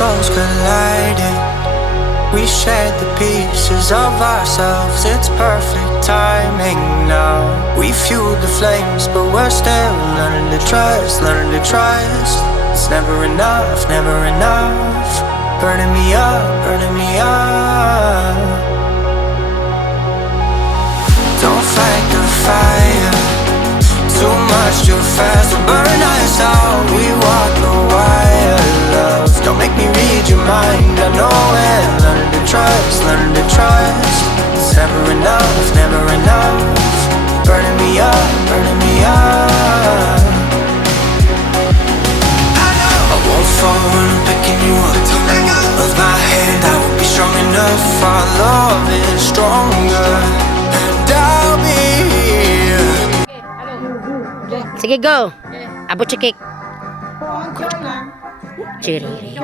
souls colliding. We shared the pieces of ourselves. It's perfect timing now. We fueled the flames, but we're still learning to trust, learning to trust. It's never enough, never enough. Burning me up, burning me up. Don't fight the fire. Too much, too fast, will burn us out. We walk the wire, love. Don't make me read your mind, I know it. Learning to trust, learning to trust. It's never enough, never enough. Burning me up, burning me up. I won't fall when I'm picking you up. Hold my hand, I won't be strong enough. Our love is stronger, and I'll be here. Sige, go. Abot cikik. Ciriri.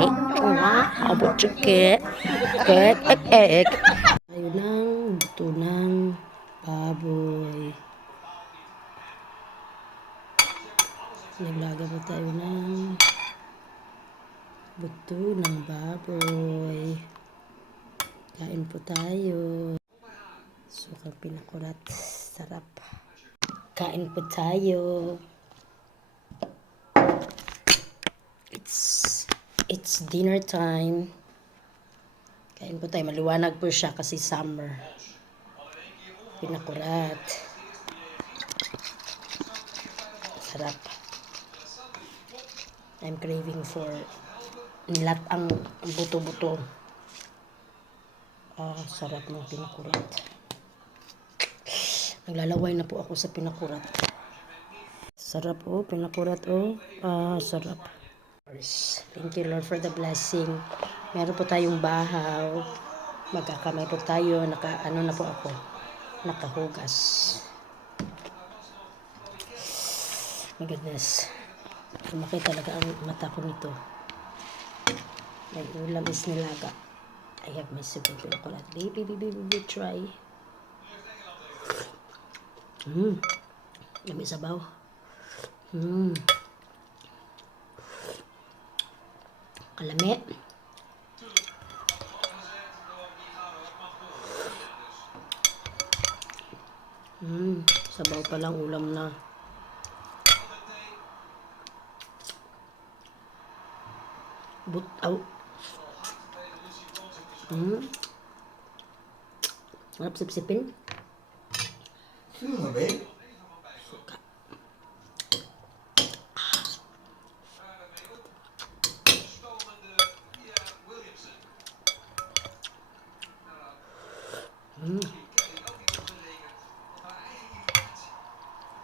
Abot cikik. Ek. Tayo ng buto ng baboy. Naglaga po tayo ng buto ng baboy. Kain po tayo. Sukang pinakurat. Sarap. Kain po tayo. It's dinner time. Kain po tayo. Maliwanag po siya kasi summer. Pinakurat. Sarap. I'm craving for nilat ang buto-buto. Sarap ng pinakurat. Naglalaway na po ako sa pinakurat. Sarap pinakurat sarap. Thank you Lord for the blessing. Meron po tayong bahaw. Magkakamay po tayo. Ano na po ako. Nakahugas. My goodness. Lumaki talaga ang mata ko nito. May ulam is nilaga. I have my super pinakurat. Baby, try. Lami sabaw. Kalami. Sabaw pa lang ulam na. Butaw. Harap sip-sipin. Suka, babe. Suka.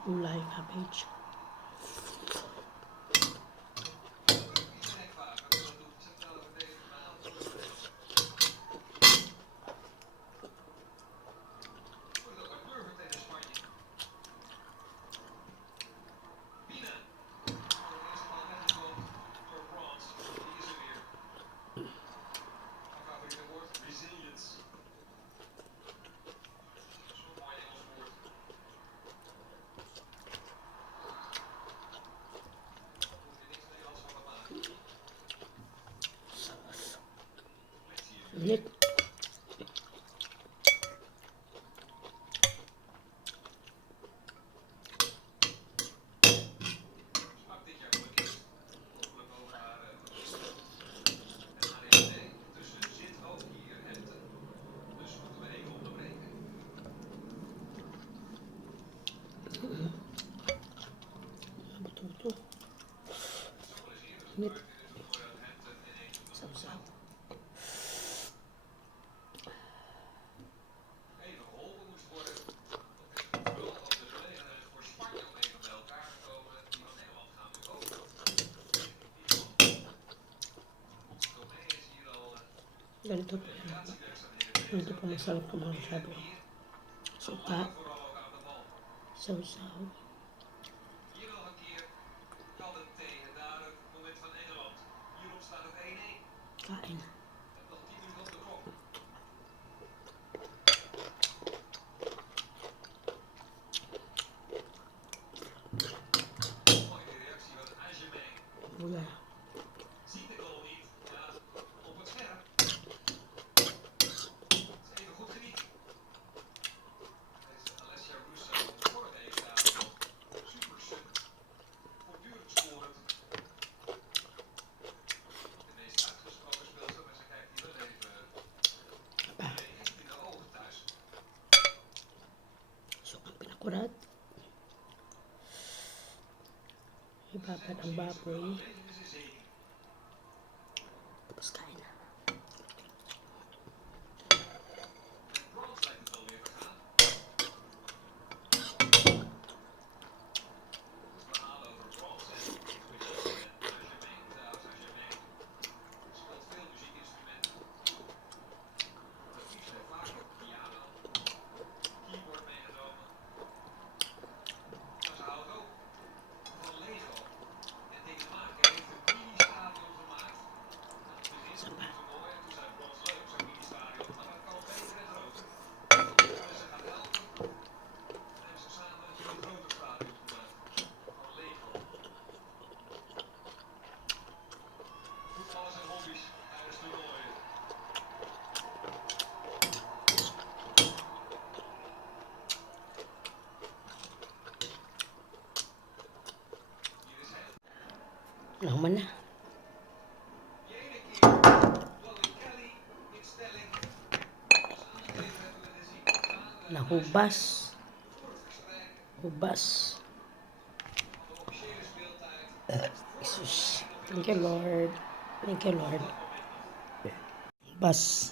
Ulay cabbage. Ulit. Betul-betul. Ulit. Saus-saus. Ganito po yan. Ganito po masarap ko mga masyado. Suka. Sausaw. Kain. Wala. pinakurat. Ibabad ang baboy. Tapos kain na. Naman na. Nahubas. Hubas. Jesus. Thank you, Lord. Thank you, Lord. Hubas.